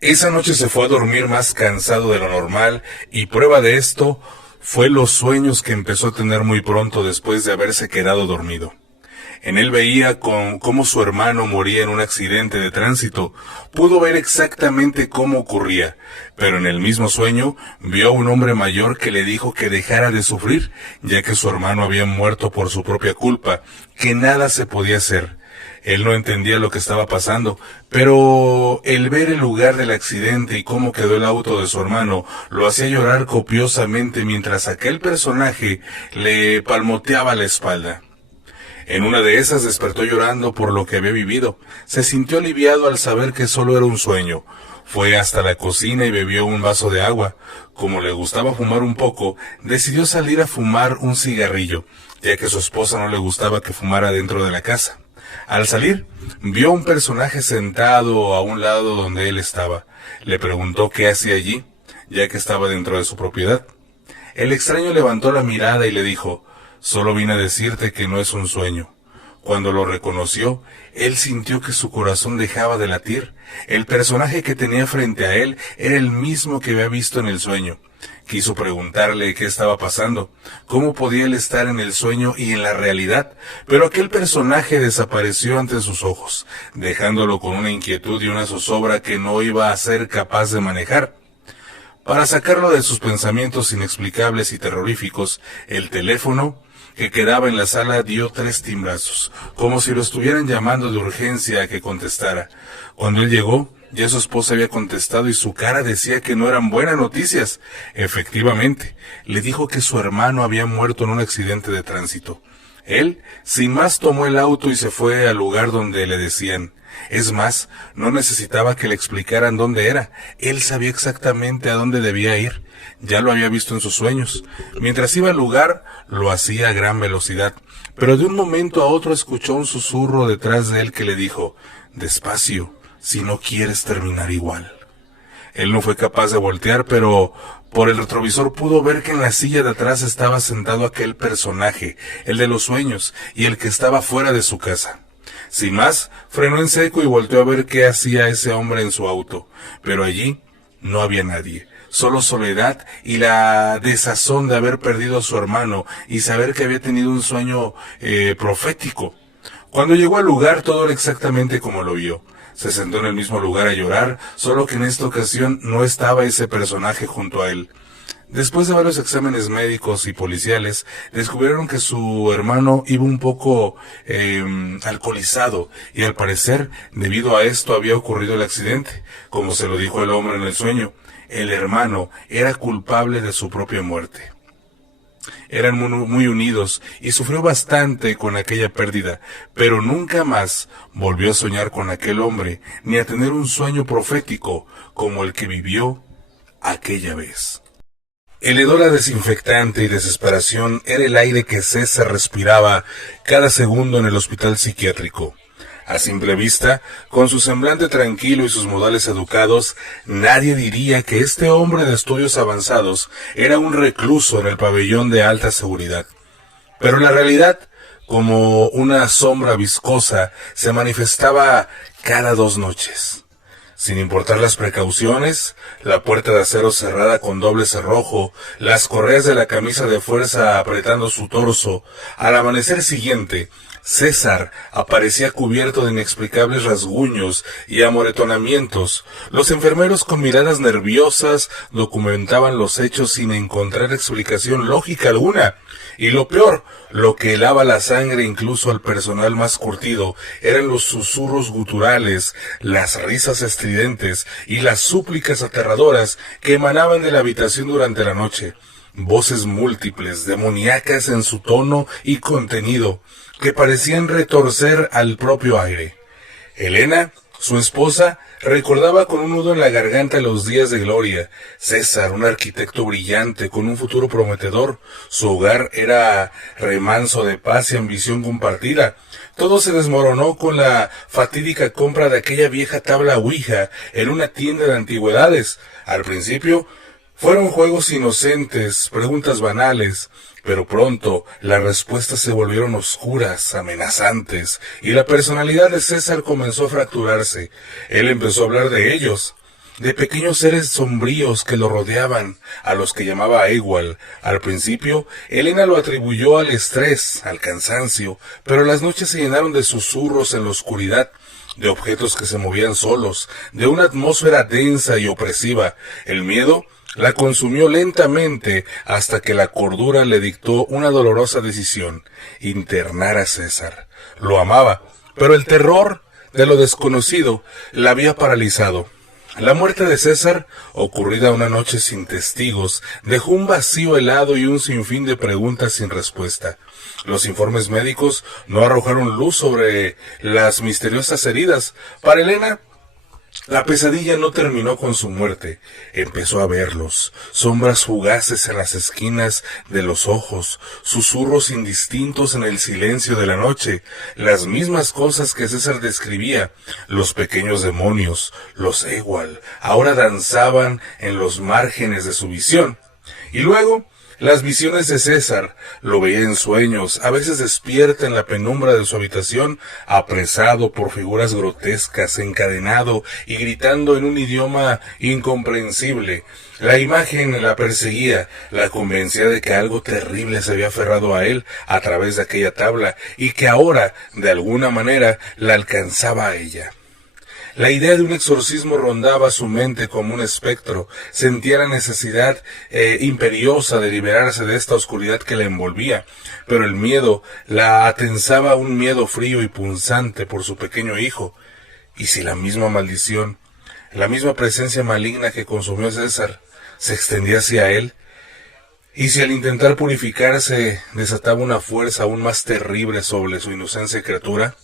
Esa noche se fue a dormir más cansado de lo normal y prueba de esto fue los sueños que empezó a tener muy pronto después de haberse quedado dormido. En él veía cómo su hermano moría en un accidente de tránsito. Pudo ver exactamente cómo ocurría, pero en el mismo sueño vio a un hombre mayor que le dijo que dejara de sufrir, ya que su hermano había muerto por su propia culpa, que nada se podía hacer. Él no entendía lo que estaba pasando, pero el ver el lugar del accidente y cómo quedó el auto de su hermano lo hacía llorar copiosamente mientras aquel personaje le palmoteaba la espalda. En una de esas despertó llorando por lo que había vivido. Se sintió aliviado al saber que solo era un sueño. Fue hasta la cocina y bebió un vaso de agua. Como le gustaba fumar un poco, decidió salir a fumar un cigarrillo, ya que su esposa no le gustaba que fumara dentro de la casa. Al salir, vio un personaje sentado a un lado donde él estaba. Le preguntó qué hacía allí, ya que estaba dentro de su propiedad. El extraño levantó la mirada y le dijo: «Solo vine a decirte que no es un sueño». Cuando lo reconoció, él sintió que su corazón dejaba de latir. El personaje que tenía frente a él era el mismo que había visto en el sueño. Quiso preguntarle qué estaba pasando, cómo podía él estar en el sueño y en la realidad, pero aquel personaje desapareció ante sus ojos, dejándolo con una inquietud y una zozobra que no iba a ser capaz de manejar. Para sacarlo de sus pensamientos inexplicables y terroríficos, el teléfono que quedaba en la sala dio 3 timbrazos, como si lo estuvieran llamando de urgencia a que contestara. Cuando él llegó, ya su esposa había contestado y su cara decía que no eran buenas noticias. Efectivamente, le dijo que su hermano había muerto en un accidente de tránsito. Él, sin más, tomó el auto y se fue al lugar donde le decían. Es más, no necesitaba que le explicaran dónde era. Él sabía exactamente a dónde debía ir. Ya lo había visto en sus sueños. Mientras iba al lugar, lo hacía a gran velocidad. Pero de un momento a otro escuchó un susurro detrás de él que le dijo: «Despacio, si no quieres terminar igual». Él no fue capaz de voltear, pero por el retrovisor pudo ver que en la silla de atrás estaba sentado aquel personaje, el de los sueños, y el que estaba fuera de su casa. Sin más, frenó en seco y volteó a ver qué hacía ese hombre en su auto, pero allí no había nadie, solo soledad y la desazón de haber perdido a su hermano y saber que había tenido un sueño profético. Cuando llegó al lugar, todo era exactamente como lo vio. Se sentó en el mismo lugar a llorar, solo que en esta ocasión no estaba ese personaje junto a él. Después de varios exámenes médicos y policiales, descubrieron que su hermano iba un poco alcoholizado y al parecer, debido a esto había ocurrido el accidente. Como se lo dijo el hombre en el sueño, el hermano era culpable de su propia muerte. Eran muy unidos y sufrió bastante con aquella pérdida, pero nunca más volvió a soñar con aquel hombre, ni a tener un sueño profético como el que vivió aquella vez. El hedor a desinfectante y desesperación era el aire que César respiraba cada segundo en el hospital psiquiátrico. A simple vista, con su semblante tranquilo y sus modales educados, nadie diría que este hombre de estudios avanzados era un recluso en el pabellón de alta seguridad. Pero la realidad, como una sombra viscosa, se manifestaba cada 2 noches. Sin importar las precauciones, la puerta de acero cerrada con doble cerrojo, las correas de la camisa de fuerza apretando su torso, al amanecer siguiente, César aparecía cubierto de inexplicables rasguños y amoretonamientos. Los enfermeros con miradas nerviosas documentaban los hechos sin encontrar explicación lógica alguna. Y lo peor, lo que helaba la sangre incluso al personal más curtido, eran los susurros guturales, las risas estridentes y las súplicas aterradoras que emanaban de la habitación durante la noche. Voces múltiples, demoníacas en su tono y contenido, que parecían retorcer al propio aire. Elena, su esposa, recordaba con un nudo en la garganta los días de gloria. César, un arquitecto brillante con un futuro prometedor. Su hogar era remanso de paz y ambición compartida. Todo se desmoronó con la fatídica compra de aquella vieja tabla Ouija en una tienda de antigüedades. Al principio, fueron juegos inocentes, preguntas banales, pero pronto las respuestas se volvieron oscuras, amenazantes, y la personalidad de César comenzó a fracturarse. Él empezó a hablar de ellos. de pequeños seres sombríos que lo rodeaban, a los que llamaba Ewald. Al principio, Elena lo atribuyó al estrés, al cansancio, pero las noches se llenaron de susurros en la oscuridad, de objetos que se movían solos, de una atmósfera densa y opresiva. El miedo la consumió lentamente hasta que la cordura le dictó una dolorosa decisión: internar a César. Lo amaba, pero el terror de lo desconocido la había paralizado. La muerte de César, ocurrida una noche sin testigos, dejó un vacío helado y un sinfín de preguntas sin respuesta. Los informes médicos no arrojaron luz sobre las misteriosas heridas. Para Elena, la pesadilla no terminó con su muerte. Empezó a verlos, sombras fugaces en las esquinas de los ojos, susurros indistintos en el silencio de la noche, las mismas cosas que César describía. Los pequeños demonios, los Ewald, ahora danzaban en los márgenes de su visión. Y luego, las visiones de César. Lo veía en sueños, a veces despierta en la penumbra de su habitación, apresado por figuras grotescas, encadenado y gritando en un idioma incomprensible. La imagen la perseguía, la convencía de que algo terrible se había aferrado a él a través de aquella tabla y que ahora, de alguna manera, la alcanzaba a ella. La idea de un exorcismo rondaba su mente como un espectro. Sentía la necesidad imperiosa de liberarse de esta oscuridad que la envolvía, pero el miedo la atensaba, un miedo frío y punzante por su pequeño hijo. ¿Y si la misma maldición, la misma presencia maligna que consumió a César, se extendía hacia él? ¿Y si al intentar purificarse desataba una fuerza aún más terrible sobre su inocente criatura?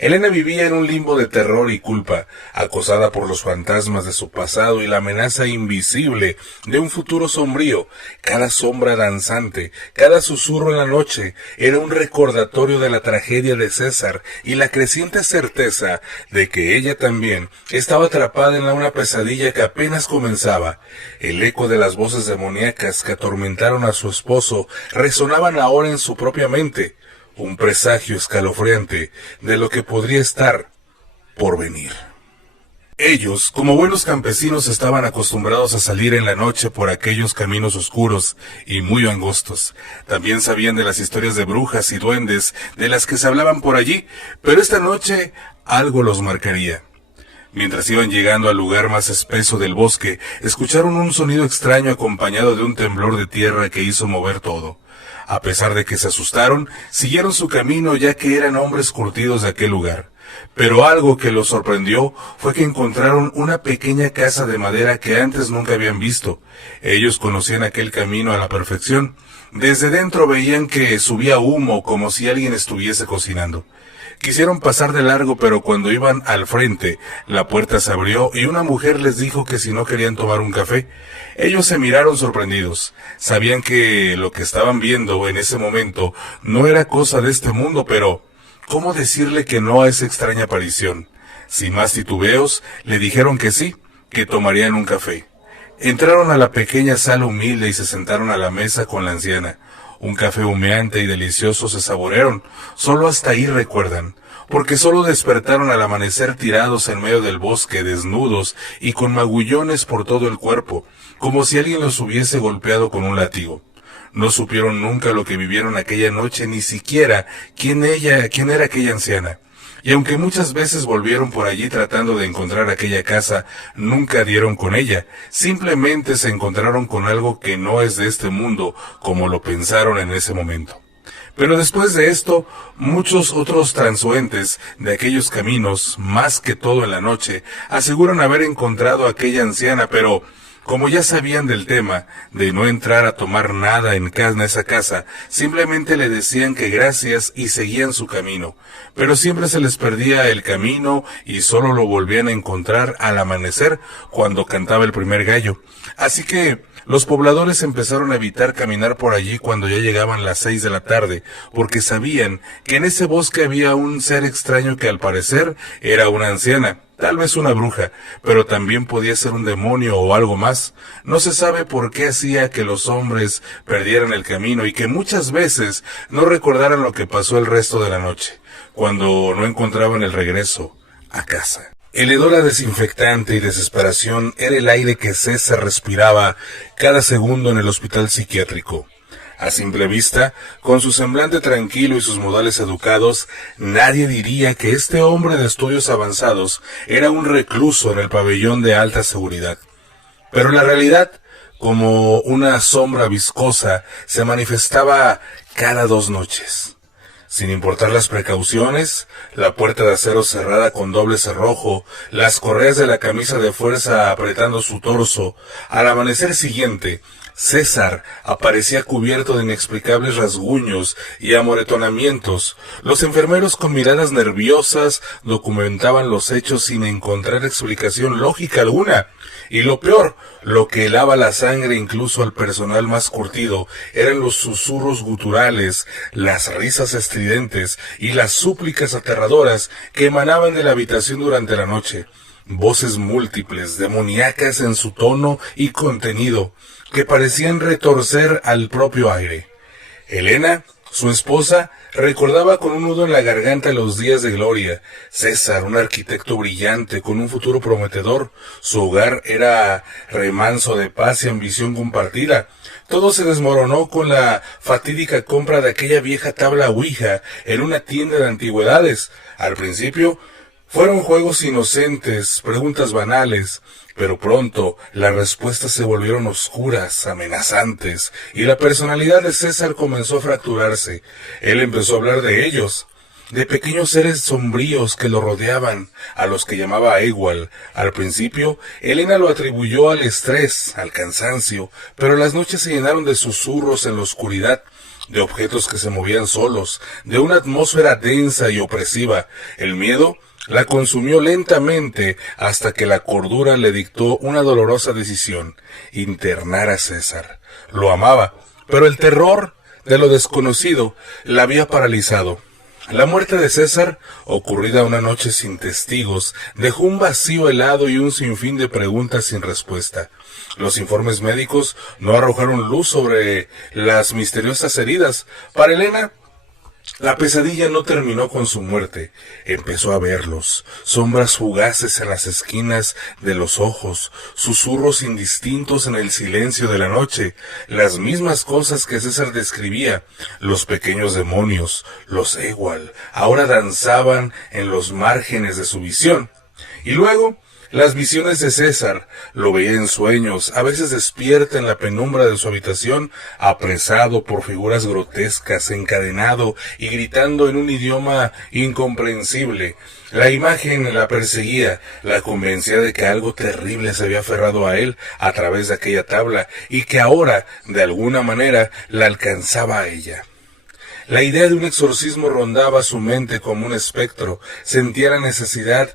Elena vivía en un limbo de terror y culpa, acosada por los fantasmas de su pasado y la amenaza invisible de un futuro sombrío. Cada sombra danzante, cada susurro en la noche, era un recordatorio de la tragedia de César y la creciente certeza de que ella también estaba atrapada en una pesadilla que apenas comenzaba. El eco de las voces demoníacas que atormentaron a su esposo resonaban ahora en su propia mente. Un presagio escalofriante de lo que podría estar por venir. Ellos, como buenos campesinos, estaban acostumbrados a salir en la noche por aquellos caminos oscuros y muy angostos. También sabían de las historias de brujas y duendes de las que se hablaban por allí, pero esta noche algo los marcaría. Mientras iban llegando al lugar más espeso del bosque, escucharon un sonido extraño acompañado de un temblor de tierra que hizo mover todo. A pesar de que se asustaron, siguieron su camino ya que eran hombres curtidos de aquel lugar. Pero algo que los sorprendió fue que encontraron una pequeña casa de madera que antes nunca habían visto. Ellos conocían aquel camino a la perfección. Desde dentro veían que subía humo como si alguien estuviese cocinando. Quisieron pasar de largo, pero cuando iban al frente, la puerta se abrió y una mujer les dijo que si no querían tomar un café. Ellos se miraron sorprendidos. Sabían que lo que estaban viendo en ese momento no era cosa de este mundo, pero ¿cómo decirle que no a esa extraña aparición? Sin más titubeos, le dijeron que sí, que tomarían un café. Entraron a la pequeña sala humilde y se sentaron a la mesa con la anciana. Un café humeante y delicioso se saborearon, solo hasta ahí recuerdan, porque solo despertaron al amanecer tirados en medio del bosque, desnudos y con magullones por todo el cuerpo, como si alguien los hubiese golpeado con un látigo. No supieron nunca lo que vivieron aquella noche, ni siquiera quién era aquella anciana. Y aunque muchas veces volvieron por allí tratando de encontrar aquella casa, nunca dieron con ella. Simplemente se encontraron con algo que no es de este mundo, como lo pensaron en ese momento. Pero después de esto, muchos otros transeúntes de aquellos caminos, más que todo en la noche, aseguran haber encontrado a aquella anciana, pero como ya sabían del tema, de no entrar a tomar nada en esa casa, simplemente le decían que gracias y seguían su camino. Pero siempre se les perdía el camino y solo lo volvían a encontrar al amanecer cuando cantaba el primer gallo. Así que los pobladores empezaron a evitar caminar por allí cuando ya llegaban las 6 de la tarde, porque sabían que en ese bosque había un ser extraño que al parecer era una anciana. Tal vez una bruja, pero también podía ser un demonio o algo más. No se sabe por qué hacía que los hombres perdieran el camino y que muchas veces no recordaran lo que pasó el resto de la noche, cuando no encontraban el regreso a casa. El hedor a desinfectante y desesperación era el aire que César respiraba cada segundo en el hospital psiquiátrico. A simple vista, con su semblante tranquilo y sus modales educados, nadie diría que este hombre de estudios avanzados era un recluso en el pabellón de alta seguridad. Pero la realidad, como una sombra viscosa, se manifestaba cada 2 noches. Sin importar las precauciones, la puerta de acero cerrada con doble cerrojo, las correas de la camisa de fuerza apretando su torso, al amanecer siguiente, César aparecía cubierto de inexplicables rasguños y amoretonamientos. Los enfermeros con miradas nerviosas documentaban los hechos sin encontrar explicación lógica alguna. Y lo peor, lo que helaba la sangre incluso al personal más curtido, eran los susurros guturales, las risas estridentes y las súplicas aterradoras que emanaban de la habitación durante la noche. Voces múltiples, demoníacas en su tono y contenido, que parecían retorcer al propio aire. Elena, su esposa, recordaba con un nudo en la garganta los días de gloria. César, un arquitecto brillante con un futuro prometedor. Su hogar era remanso de paz y ambición compartida. Todo se desmoronó con la fatídica compra de aquella vieja tabla Ouija en una tienda de antigüedades. Al principio fueron juegos inocentes, preguntas banales, pero pronto las respuestas se volvieron oscuras, amenazantes, y la personalidad de César comenzó a fracturarse. Él empezó a hablar de ellos, de pequeños seres sombríos que lo rodeaban, a los que llamaba igual. Al principio, Elena lo atribuyó al estrés, al cansancio, pero las noches se llenaron de susurros en la oscuridad, de objetos que se movían solos, de una atmósfera densa y opresiva. El miedo la consumió lentamente hasta que la cordura le dictó una dolorosa decisión: internar a César. Lo amaba, pero el terror de lo desconocido la había paralizado. La muerte de César, ocurrida una noche sin testigos, dejó un vacío helado y un sinfín de preguntas sin respuesta. Los informes médicos no arrojaron luz sobre las misteriosas heridas. Para Elena, la pesadilla no terminó con su muerte. Empezó a verlos, sombras fugaces en las esquinas de los ojos, susurros indistintos en el silencio de la noche, las mismas cosas que César describía. Los pequeños demonios, los Ewal, ahora danzaban en los márgenes de su visión. Y luego, las visiones de César. Lo veía en sueños, a veces despierta en la penumbra de su habitación, apresado por figuras grotescas, encadenado y gritando en un idioma incomprensible. La imagen la perseguía, la convencía de que algo terrible se había aferrado a él a través de aquella tabla y que ahora, de alguna manera, la alcanzaba a ella. La idea de un exorcismo rondaba su mente como un espectro. Sentía la necesidad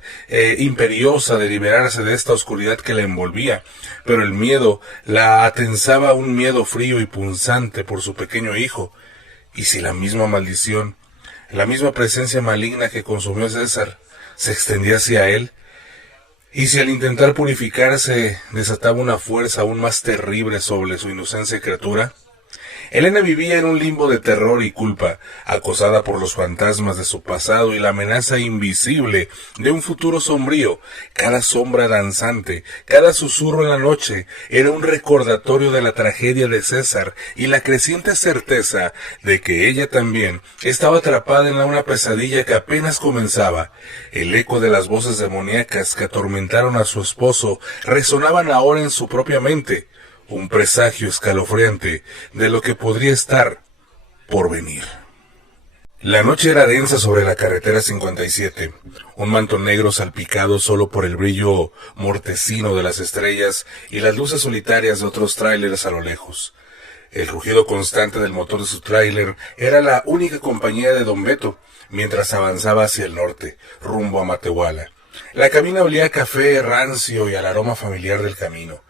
imperiosa de liberarse de esta oscuridad que la envolvía, pero el miedo la atensaba, un miedo frío y punzante por su pequeño hijo. ¿Y si la misma maldición, la misma presencia maligna que consumió a César, se extendía hacia él? ¿Y si al intentar purificarse desataba una fuerza aún más terrible sobre su inocente criatura? Elena vivía en un limbo de terror y culpa, acosada por los fantasmas de su pasado y la amenaza invisible de un futuro sombrío. Cada sombra danzante, cada susurro en la noche, era un recordatorio de la tragedia de César y la creciente certeza de que ella también estaba atrapada en una pesadilla que apenas comenzaba. El eco de las voces demoníacas que atormentaron a su esposo resonaban ahora en su propia mente. Un presagio escalofriante de lo que podría estar por venir. La noche era densa sobre la carretera 57, un manto negro salpicado solo por el brillo mortecino de las estrellas y las luces solitarias de otros tráileres a lo lejos. El rugido constante del motor de su tráiler era la única compañía de Don Beto, mientras avanzaba hacia el norte, rumbo a Matehuala. La cabina olía a café rancio y al aroma familiar del camino.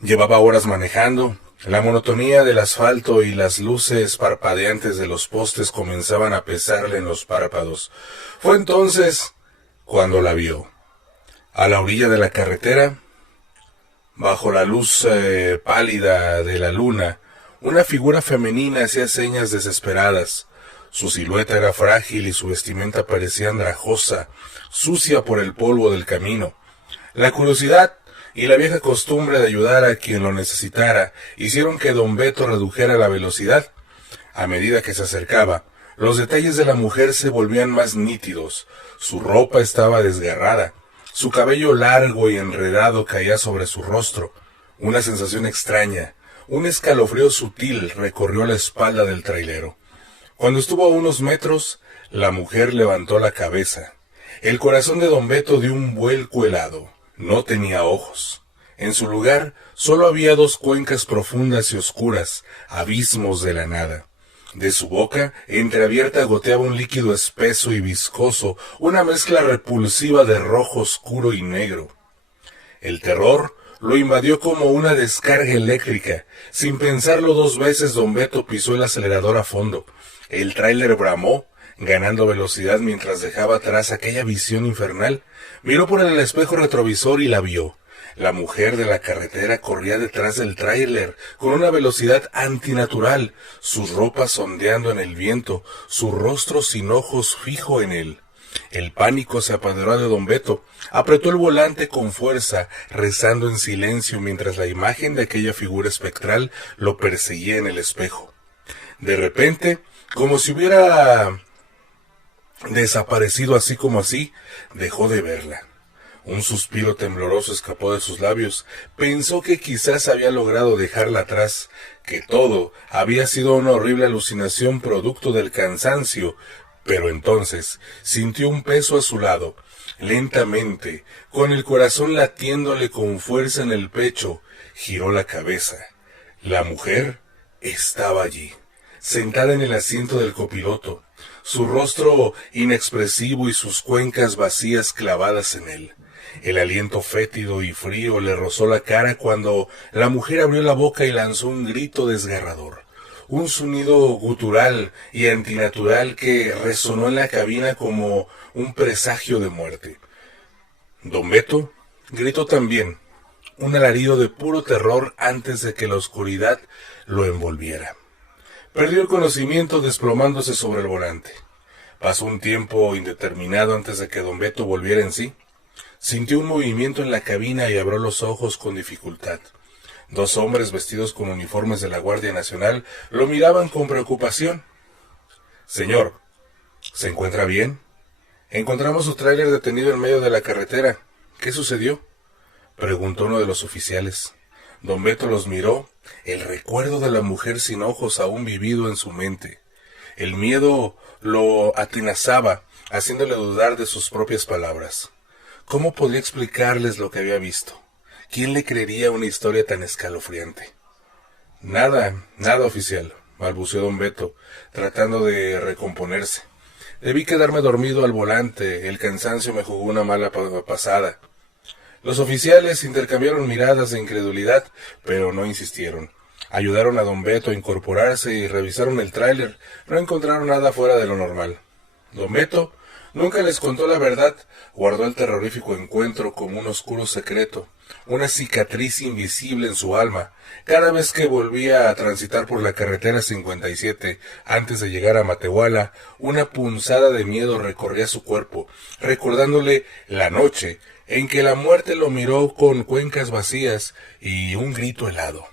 Llevaba horas manejando, la monotonía del asfalto y las luces parpadeantes de los postes comenzaban a pesarle en los párpados. Fue entonces cuando la vio. A la orilla de la carretera, bajo la luz pálida de la luna, una figura femenina hacía señas desesperadas. Su silueta era frágil y su vestimenta parecía andrajosa, sucia por el polvo del camino. La curiosidad y la vieja costumbre de ayudar a quien lo necesitara hicieron que don Beto redujera la velocidad. A medida que se acercaba, los detalles de la mujer se volvían más nítidos. Su ropa estaba desgarrada, su cabello largo y enredado caía sobre su rostro. Una sensación extraña, un escalofrío sutil recorrió la espalda del trailero. Cuando estuvo a unos metros, la mujer levantó la cabeza. El corazón de don Beto dio un vuelco helado. No tenía ojos. En su lugar solo había dos cuencas profundas y oscuras, abismos de la nada. De su boca, entreabierta, goteaba un líquido espeso y viscoso, una mezcla repulsiva de rojo oscuro y negro. El terror lo invadió como una descarga eléctrica. Sin pensarlo dos veces, don Beto pisó el acelerador a fondo. El tráiler bramó, ganando velocidad mientras dejaba atrás aquella visión infernal. Miró por el espejo retrovisor y la vio. La mujer de la carretera corría detrás del tráiler con una velocidad antinatural, sus ropas ondeando en el viento, su rostro sin ojos fijo en él. El pánico se apoderó de don Beto. Apretó el volante con fuerza, rezando en silencio mientras la imagen de aquella figura espectral lo perseguía en el espejo. De repente, como si hubiera desaparecido así como así, dejó de verla. Un suspiro tembloroso escapó de sus labios. Pensó que quizás había logrado dejarla atrás, que todo había sido una horrible alucinación producto del cansancio, pero entonces sintió un peso a su lado. Lentamente, con el corazón latiéndole con fuerza en el pecho, giró la cabeza. La mujer estaba allí, sentada en el asiento del copiloto, su rostro inexpresivo y sus cuencas vacías clavadas en él. El aliento fétido y frío le rozó la cara cuando la mujer abrió la boca y lanzó un grito desgarrador. Un sonido gutural y antinatural que resonó en la cabina como un presagio de muerte. Don Beto gritó también, un alarido de puro terror antes de que la oscuridad lo envolviera. Perdió el conocimiento desplomándose sobre el volante. Pasó un tiempo indeterminado antes de que don Beto volviera en sí. Sintió un movimiento en la cabina y abrió los ojos con dificultad. Dos hombres vestidos con uniformes de la Guardia Nacional lo miraban con preocupación. «Señor, ¿se encuentra bien? Encontramos su tráiler detenido en medio de la carretera. ¿Qué sucedió?», preguntó uno de los oficiales. Don Beto los miró, el recuerdo de la mujer sin ojos aún vivido en su mente. El miedo lo atenazaba, haciéndole dudar de sus propias palabras. ¿Cómo podría explicarles lo que había visto? ¿Quién le creería una historia tan escalofriante? Nada, oficial, balbuceó don Beto, tratando de recomponerse. Debí quedarme dormido al volante, el cansancio me jugó una mala pasada. Los oficiales intercambiaron miradas de incredulidad, pero no insistieron. Ayudaron a don Beto a incorporarse y revisaron el tráiler. No encontraron nada fuera de lo normal. Don Beto nunca les contó la verdad, guardó el terrorífico encuentro como un oscuro secreto, una cicatriz invisible en su alma. Cada vez que volvía a transitar por la carretera 57, antes de llegar a Matehuala, una punzada de miedo recorría su cuerpo, recordándole la noche en que la muerte lo miró con cuencas vacías y un grito helado.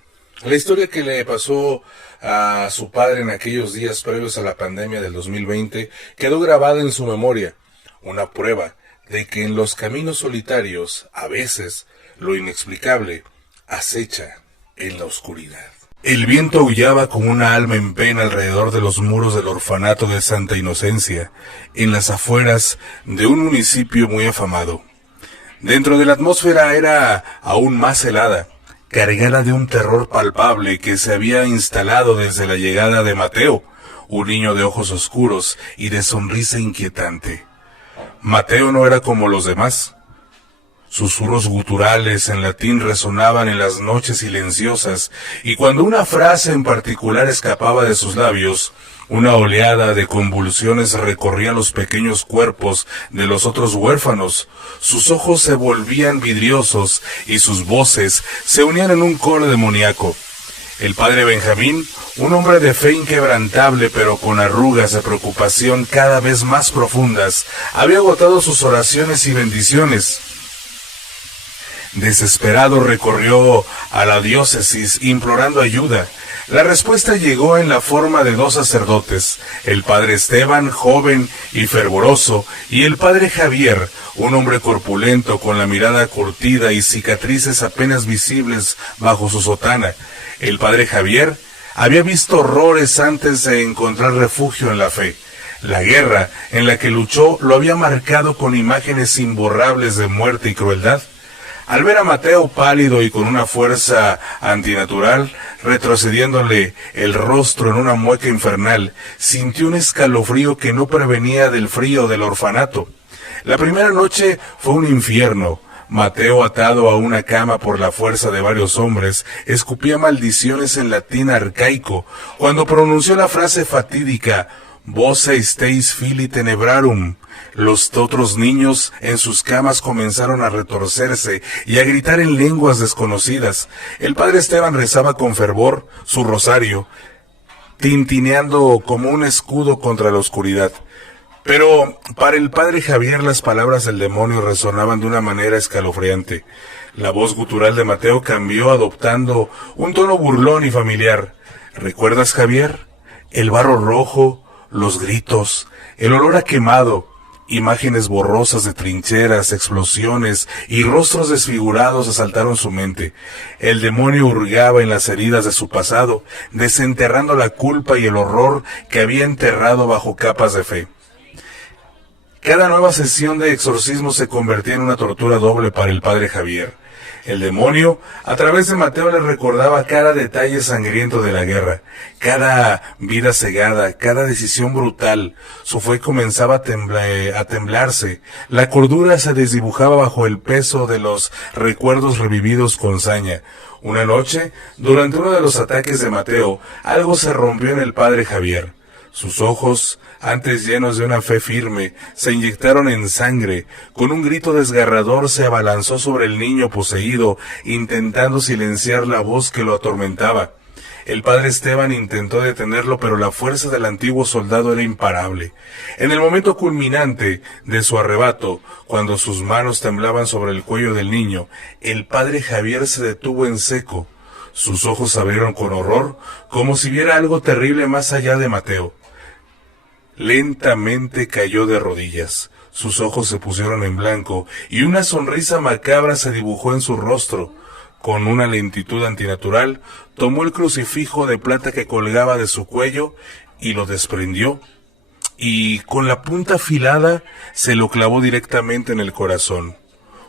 La historia que le pasó a su padre en aquellos días previos a la pandemia del 2020 quedó grabada en su memoria, una prueba de que en los caminos solitarios, a veces, lo inexplicable acecha en la oscuridad. El viento aullaba como una alma en pena alrededor de los muros del orfanato de Santa Inocencia, en las afueras de un municipio muy afamado. Dentro de la atmósfera era aún más helada, cargada de un terror palpable que se había instalado desde la llegada de Mateo, un niño de ojos oscuros y de sonrisa inquietante. Mateo no era como los demás. Susurros guturales en latín resonaban en las noches silenciosas, y cuando una frase en particular escapaba de sus labios, una oleada de convulsiones recorría los pequeños cuerpos de los otros huérfanos. Sus ojos se volvían vidriosos y sus voces se unían en un coro demoníaco. El padre Benjamín, un hombre de fe inquebrantable pero con arrugas de preocupación cada vez más profundas, había agotado sus oraciones y bendiciones. Desesperado recorrió a la diócesis implorando ayuda. La respuesta llegó en la forma de dos sacerdotes, el padre Esteban, joven y fervoroso, y el padre Javier, un hombre corpulento con la mirada curtida y cicatrices apenas visibles bajo su sotana. El padre Javier había visto horrores antes de encontrar refugio en la fe. La guerra en la que luchó lo había marcado con imágenes imborrables de muerte y crueldad. Al ver a Mateo pálido y con una fuerza antinatural, retrocediéndole el rostro en una mueca infernal, sintió un escalofrío que no prevenía del frío del orfanato. La primera noche fue un infierno. Mateo, atado a una cama por la fuerza de varios hombres, escupía maldiciones en latín arcaico, cuando pronunció la frase fatídica, «Voce steis fili tenebrarum». Los otros niños en sus camas comenzaron a retorcerse y a gritar en lenguas desconocidas. El padre Esteban rezaba con fervor su rosario, tintineando como un escudo contra la oscuridad. Pero para el padre Javier las palabras del demonio resonaban de una manera escalofriante. La voz gutural de Mateo cambió adoptando un tono burlón y familiar. ¿Recuerdas, Javier? El barro rojo, los gritos, el olor a quemado, imágenes borrosas de trincheras, explosiones y rostros desfigurados asaltaron su mente. El demonio hurgaba en las heridas de su pasado, desenterrando la culpa y el horror que había enterrado bajo capas de fe. Cada nueva sesión de exorcismo se convertía en una tortura doble para el padre Javier. El demonio, a través de Mateo, le recordaba cada detalle sangriento de la guerra, cada vida cegada, cada decisión brutal. Su fe comenzaba a temblarse, la cordura se desdibujaba bajo el peso de los recuerdos revividos con saña. Una noche, durante uno de los ataques de Mateo, algo se rompió en el padre Javier. Sus ojos, antes llenos de una fe firme, se inyectaron en sangre. Con un grito desgarrador se abalanzó sobre el niño poseído, intentando silenciar la voz que lo atormentaba. El padre Esteban intentó detenerlo, pero la fuerza del antiguo soldado era imparable. En el momento culminante de su arrebato, cuando sus manos temblaban sobre el cuello del niño, el padre Javier se detuvo en seco. Sus ojos se abrieron con horror, como si viera algo terrible más allá de Mateo. Lentamente cayó de rodillas. Sus ojos se pusieron en blanco y una sonrisa macabra se dibujó en su rostro. Con una lentitud antinatural, tomó el crucifijo de plata que colgaba de su cuello y lo desprendió. Y con la punta afilada se lo clavó directamente en el corazón.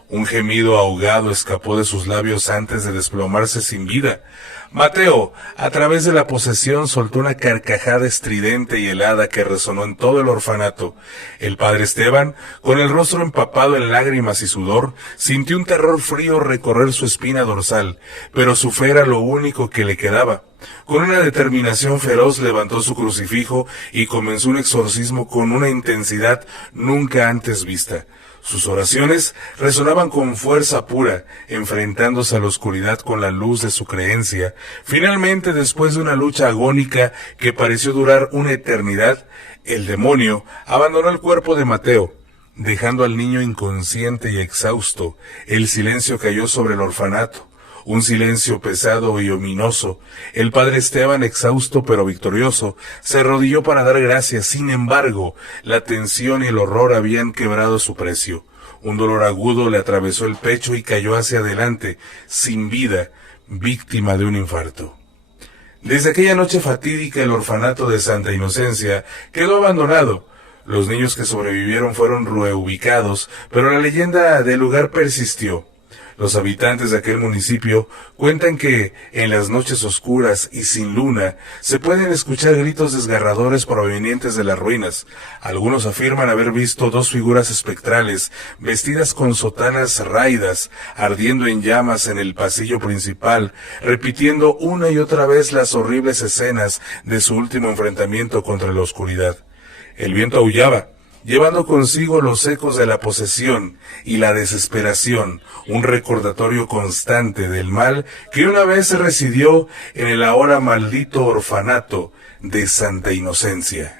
Un gemido ahogado escapó de sus labios antes de desplomarse sin vida. Mateo, a través de la posesión, soltó una carcajada estridente y helada que resonó en todo el orfanato. El padre Esteban, con el rostro empapado en lágrimas y sudor, sintió un terror frío recorrer su espina dorsal, pero su fe era lo único que le quedaba. Con una determinación feroz levantó su crucifijo y comenzó un exorcismo con una intensidad nunca antes vista. Sus oraciones resonaban con fuerza pura, enfrentándose a la oscuridad con la luz de su creencia. Finalmente, después de una lucha agónica que pareció durar una eternidad, el demonio abandonó el cuerpo de Mateo, dejando al niño inconsciente y exhausto. El silencio cayó sobre el orfanato, un silencio pesado y ominoso. El padre Esteban, exhausto pero victorioso, se arrodilló para dar gracias. Sin embargo, la tensión y el horror habían quebrado su precio. Un dolor agudo le atravesó el pecho y cayó hacia adelante, sin vida, víctima de un infarto. Desde aquella noche fatídica, el orfanato de Santa Inocencia quedó abandonado. Los niños que sobrevivieron fueron reubicados, pero la leyenda del lugar persistió. Los habitantes de aquel municipio cuentan que, en las noches oscuras y sin luna, se pueden escuchar gritos desgarradores provenientes de las ruinas. Algunos afirman haber visto dos figuras espectrales, vestidas con sotanas raídas, ardiendo en llamas en el pasillo principal, repitiendo una y otra vez las horribles escenas de su último enfrentamiento contra la oscuridad. El viento aullaba, llevando consigo los ecos de la posesión y la desesperación, un recordatorio constante del mal que una vez residió en el ahora maldito orfanato de Santa Inocencia.